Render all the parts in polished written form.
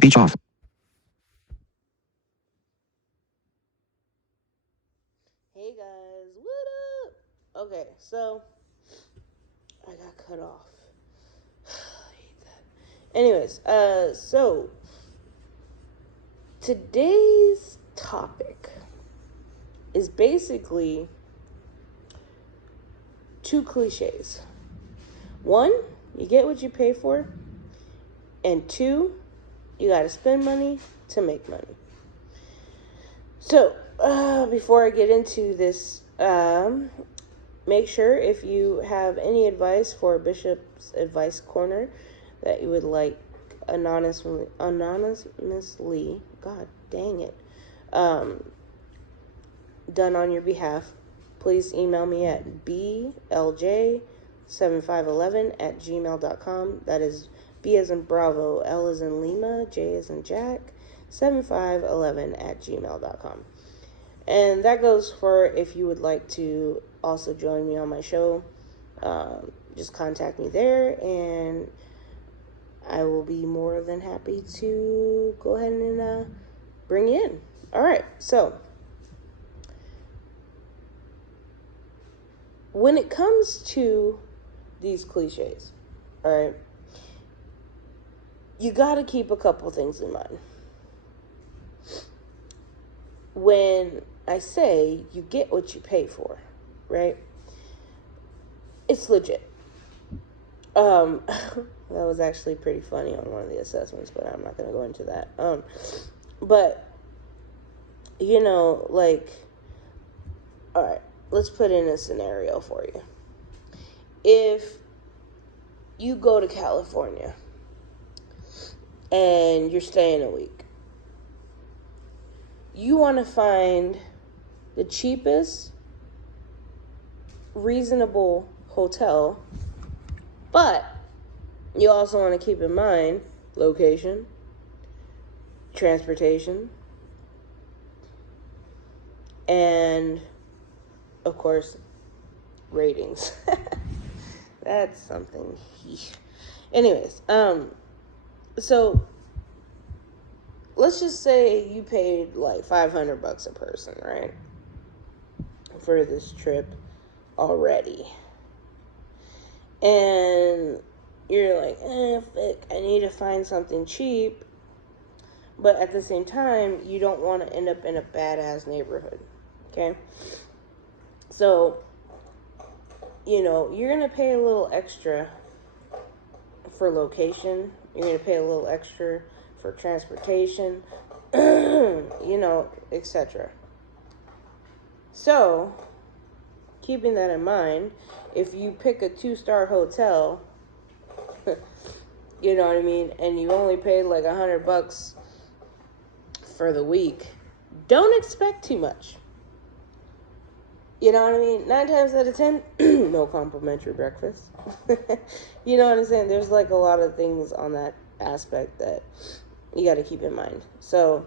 Speech off. Hey guys, what up? Okay, so I got cut off. I hate that. Anyways, so today's topic is basically two cliches. One, you get what you pay for, and two, you gotta spend money to make money. So, before I get into this, make sure if you have any advice for Bishop's Advice Corner that you would like anonymously, God dang it, done on your behalf, please email me at blj7511@gmail.com. That is B as in Bravo, L as in Lima, J as in Jack, 7511@gmail.com. And that goes for if you would like to also join me on my show. Just contact me there, and I will be more than happy to go ahead and bring you in. All right, so when it comes to these cliches, all right, you got to keep a couple things in mind. When I say you get what you pay for, right? It's legit. That was actually pretty funny on one of the assessments, but I'm not going to go into that. But, you know, like, all right, let's put in a scenario for you. If you go to California and you're staying a week, you want to find the cheapest, reasonable hotel, but you also want to keep in mind location, transportation, and of course, ratings. That's something. Anyways, so let's just say you paid like $500 a person, right, for this trip already. And you're like, fuck, I need to find something cheap. But at the same time, you don't want to end up in a badass neighborhood, okay? So, you know, you're going to pay a little extra for location. You're going to pay a little extra for transportation, you know, etc. So, keeping that in mind, if you pick a 2-star hotel, you know what I mean, and you only paid like $100 for the week, don't expect too much. You know what I mean? 9 times out of 10, no complimentary breakfast. You know what I'm saying? There's like a lot of things on that aspect that you got to keep in mind. So,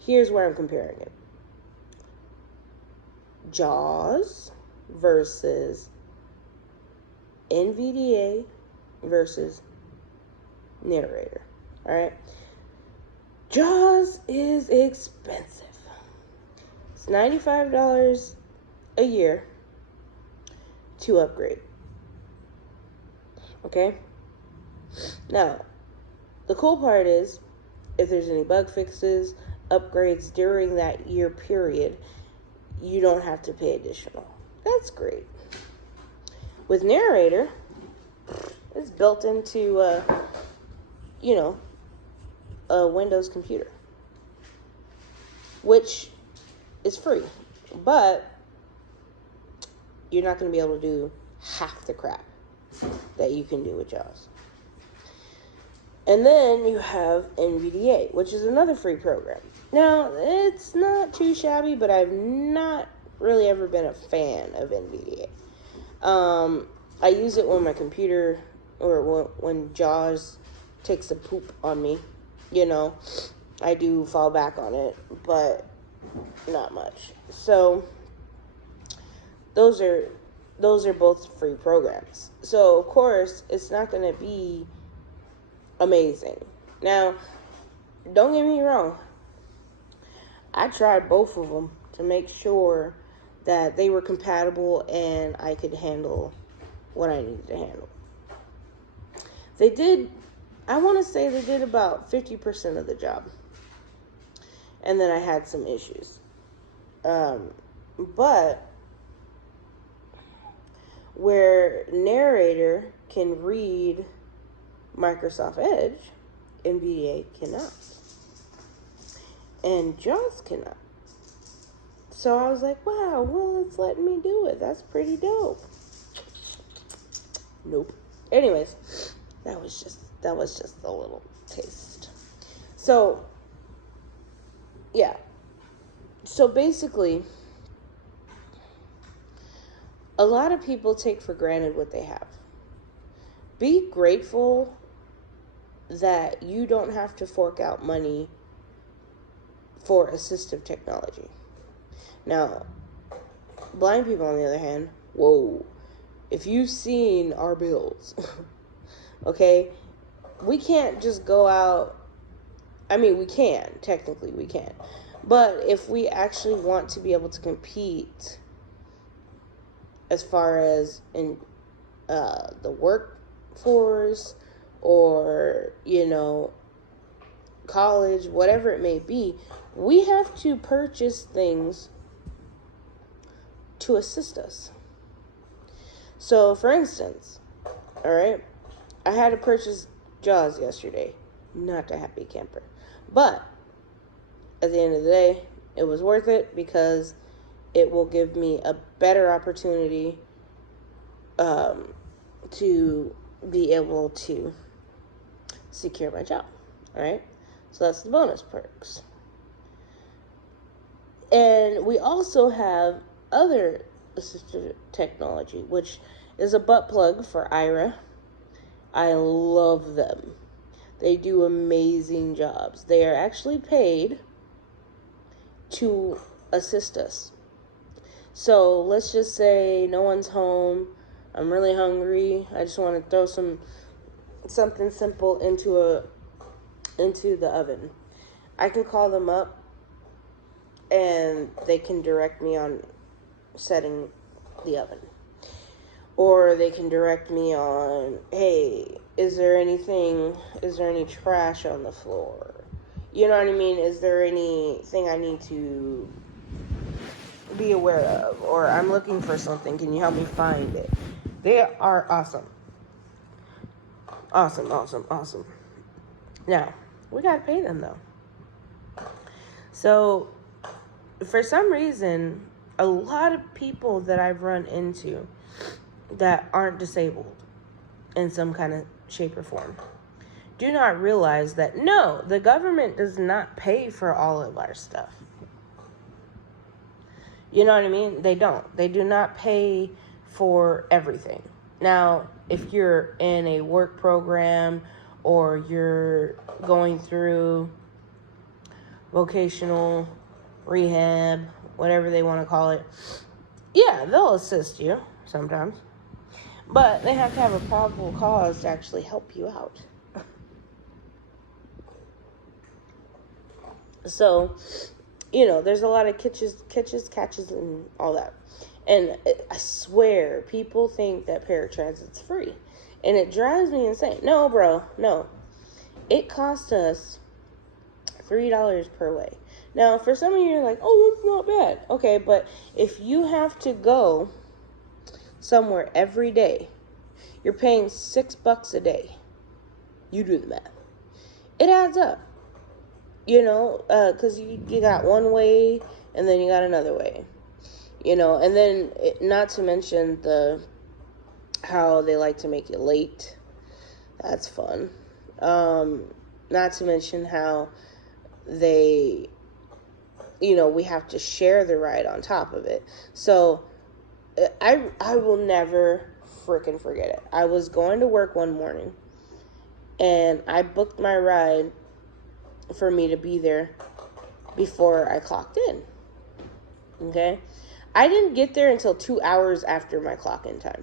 here's where I'm comparing it. Jaws versus NVDA versus narrator. All right. Jaws is expensive. It's $95 a year to upgrade. Okay. Now, the cool part is, if there's any bug fixes, upgrades during that year period, you don't have to pay additional. That's great. With narrator, it's built into, a Windows computer, which is free, but you're not going to be able to do half the crap that you can do with Jaws. And then you have NVDA, which is another free program. Now, it's not too shabby, but I've not really ever been a fan of NVDA. I use it when my computer, or when Jaws takes a poop on me, you know. I do fall back on it, but not much. So, those are both free programs. So, of course, it's not going to be amazing. Now, don't get me wrong. I tried both of them to make sure that they were compatible and I could handle what I needed to handle. They did, I want to say they did about 50% of the job. And then I had some issues. But where narrator can read Microsoft Edge, NVDA cannot. And JAWS cannot. So I was like, wow, well, it's letting me do it. That's pretty dope. Nope. Anyways, that was just a little taste. So, yeah. So basically, a lot of people take for granted what they have. Be grateful that you don't have to fork out money for assistive technology. Now, blind people, on the other hand, whoa. If you've seen our bills, okay, we can't just go out. I mean, we can. Technically, we can. But if we actually want to be able to compete as far as in the workforce or, college, whatever it may be, we have to purchase things to assist us. So, for instance, all right, I had to purchase JAWS yesterday. Not a happy camper. But at the end of the day, it was worth it because it will give me a better opportunity to be able to secure my job. All right? So that's the bonus perks. And we also have other assistive technology, which is a butt plug for Ira. I love them. They do amazing jobs. They are actually paid to assist us. So let's just say no one's home. I'm really hungry. I just want to throw something simple into the oven. I can call them up and they can direct me on setting the oven. Or they can direct me on, hey, is there any trash on the floor? You know what I mean? Is there anything I need to be aware of? Or I'm looking for something. Can you help me find it? They are awesome. Awesome. Now, we got to pay them, though. So, for some reason, a lot of people that I've run into that aren't disabled in some kind of shape or form do not realize that, no, the government does not pay for all of our stuff. You know what I mean? They don't. They do not pay for everything. Now, if you're in a work program or you're going through vocational rehab, whatever they want to call it, yeah, they'll assist you sometimes. But they have to have a probable cause to actually help you out. So, there's a lot of catches, and all that. And I swear, people think that paratransit's free. And it drives me insane. No, bro, no. It costs us $3 per way. Now, for some of you, you're like, oh, that's not bad. Okay, but if you have to go somewhere every day, you're paying $6 a day. You do the math. It adds up. Because you got one way and then you got another way. And then not to mention how they like to make you late. That's fun. Not to mention how they, we have to share the ride on top of it. So I will never freaking forget it. I was going to work one morning and I booked my ride for me to be there before I clocked in. Okay? I didn't get there until 2 hours after my clock-in time.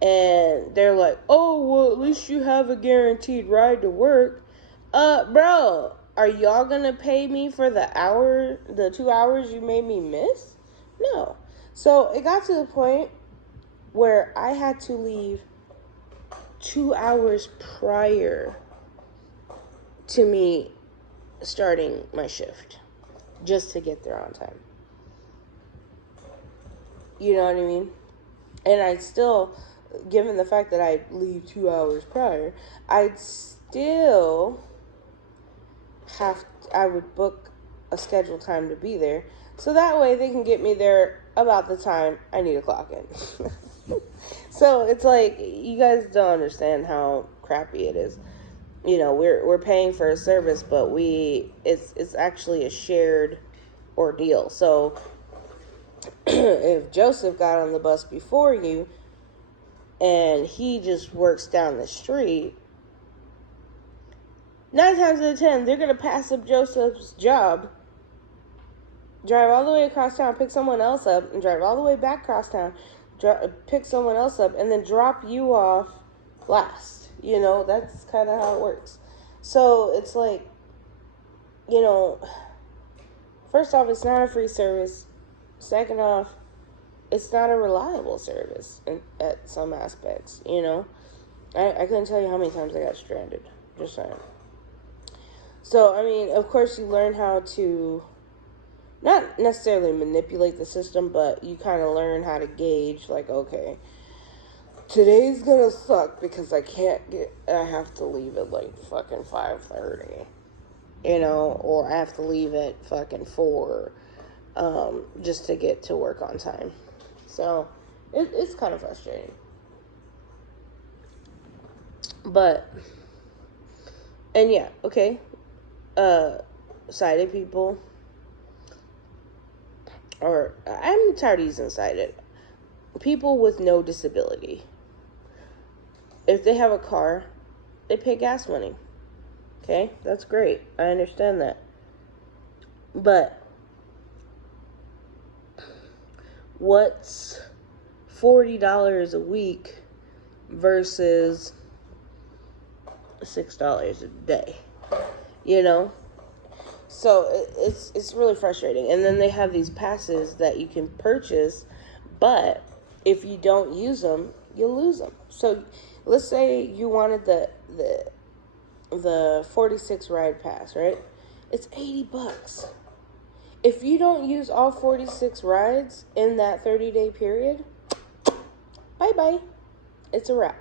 And they're like, oh, well, at least you have a guaranteed ride to work. Bro, are y'all gonna pay me for the 2 hours you made me miss? No. So it got to the point where I had to leave 2 hours prior to me starting my shift just to get there on time. You know what I mean? And I'd still, given the fact that I'd leave 2 hours prior, I would book a scheduled time to be there. So that way they can get me there about the time I need to clock in. So it's like, you guys don't understand how crappy it is. You know, we're paying for a service, but it's actually a shared ordeal. So if Joseph got on the bus before you and he just works down the street, 9 times out of 10, they're going to pass up Joseph's job, drive all the way across town, pick someone else up, and drive all the way back across town, pick someone else up, and then drop you off last. You know, that's kind of how it works. So it's like, you know, first off, it's not a free service. Second off, it's not a reliable service at some aspects, you know. I couldn't tell you how many times I got stranded. Just saying. So, I mean, of course you learn how to not necessarily manipulate the system, but you kind of learn how to gauge, like, okay, today's gonna suck because I have to leave at like fucking 5:30, you know, or I have to leave at fucking 4, just to get to work on time. So it's kind of frustrating. But, and yeah, okay, sighted people, or I'm tired of using sighted, people with no disability. If they have a car, they pay gas money. Okay, that's great. I understand that. But what's $40 a week versus $6 a day? You know? So it's really frustrating. And then they have these passes that you can purchase, but if you don't use them, you lose them. So let's say you wanted the 46 ride pass, right? It's $80. If you don't use all 46 rides in that 30-day period, bye-bye. It's a wrap.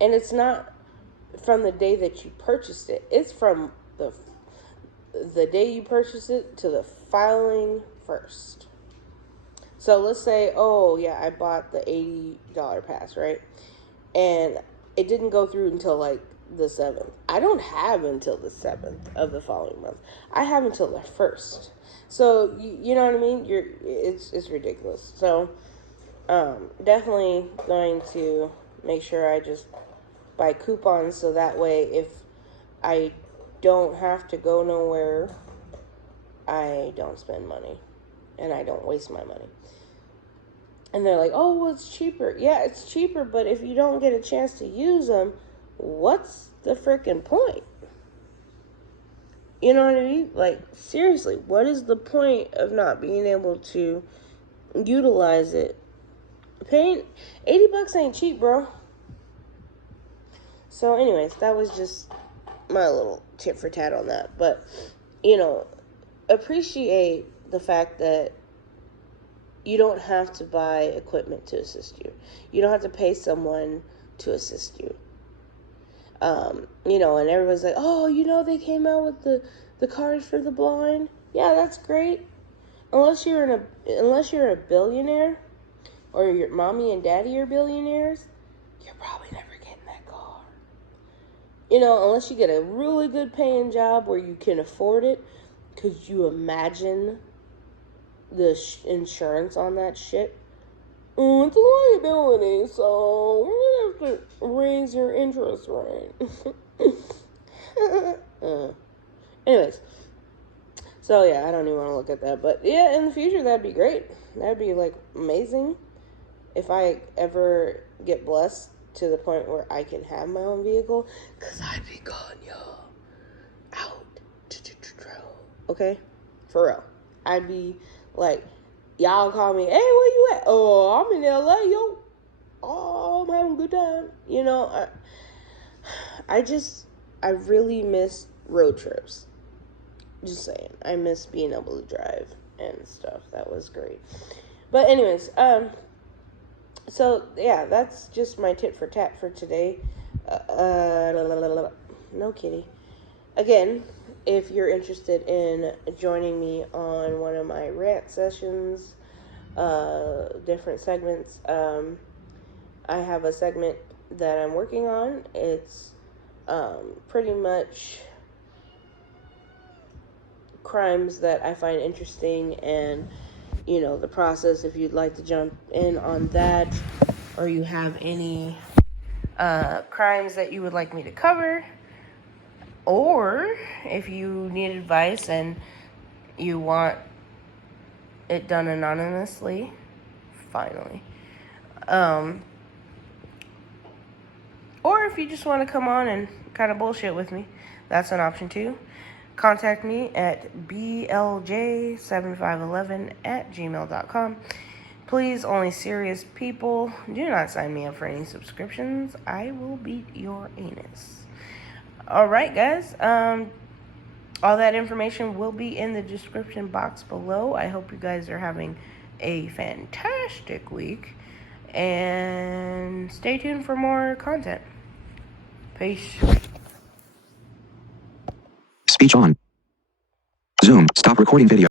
And it's not from the day that you purchased it. It's from the day you purchased it to the following first. So let's say, oh yeah, I bought the $80 pass, right? And it didn't go through until like the 7th. I don't have until the 7th of the following month. I have until the 1st. So you know what I mean? It's ridiculous. So definitely going to make sure I just buy coupons so that way if I don't have to go nowhere, I don't spend money and I don't waste my money. And they're like, oh, well, it's cheaper. Yeah, it's cheaper, but if you don't get a chance to use them, what's the freaking point? You know what I mean? Like, seriously, what is the point of not being able to utilize it? Paying $80 ain't cheap, bro. So anyways, that was just my little tit for tat on that. But, you know, appreciate the fact that you don't have to buy equipment to assist you. You don't have to pay someone to assist you. You know, and everyone's like, oh, you know, they came out with the cars for the blind. Yeah, that's great. Unless you're a billionaire, or your mommy and daddy are billionaires, you're probably never getting that car. You know, unless you get a really good paying job where you can afford it. Could you imagine the insurance on that shit? Oh, it's a liability, so we're going to have to raise your interest rate. Anyways. So, yeah, I don't even want to look at that. But, yeah, in the future, that'd be great. That'd be, like, amazing. If I ever get blessed to the point where I can have my own vehicle, because I'd be gone, y'all. Out. Okay? For real. I'd be like, y'all call me, hey, where you at? Oh, I'm in LA, yo. Oh, I'm having a good time. You know, I really miss road trips. Just saying. I miss being able to drive and stuff. That was great. But anyways, so yeah, that's just my tit for tat for today. No kitty. Again, if you're interested in joining me on one of my rant sessions, different segments, I have a segment that I'm working on. It's pretty much crimes that I find interesting, and you know, the process. If you'd like to jump in on that, or you have any crimes that you would like me to cover, or if you need advice and you want it done anonymously, finally, or if you just want to come on and kind of bullshit with me, that's an option too. Contact me at blj7511@gmail.com. Please, only serious people. Do not sign me up for any subscriptions. I will beat your anus. Alright, guys. All that information will be in the description box below. I hope you guys are having a fantastic week. And stay tuned for more content. Peace. Speech on. Zoom. Stop recording video.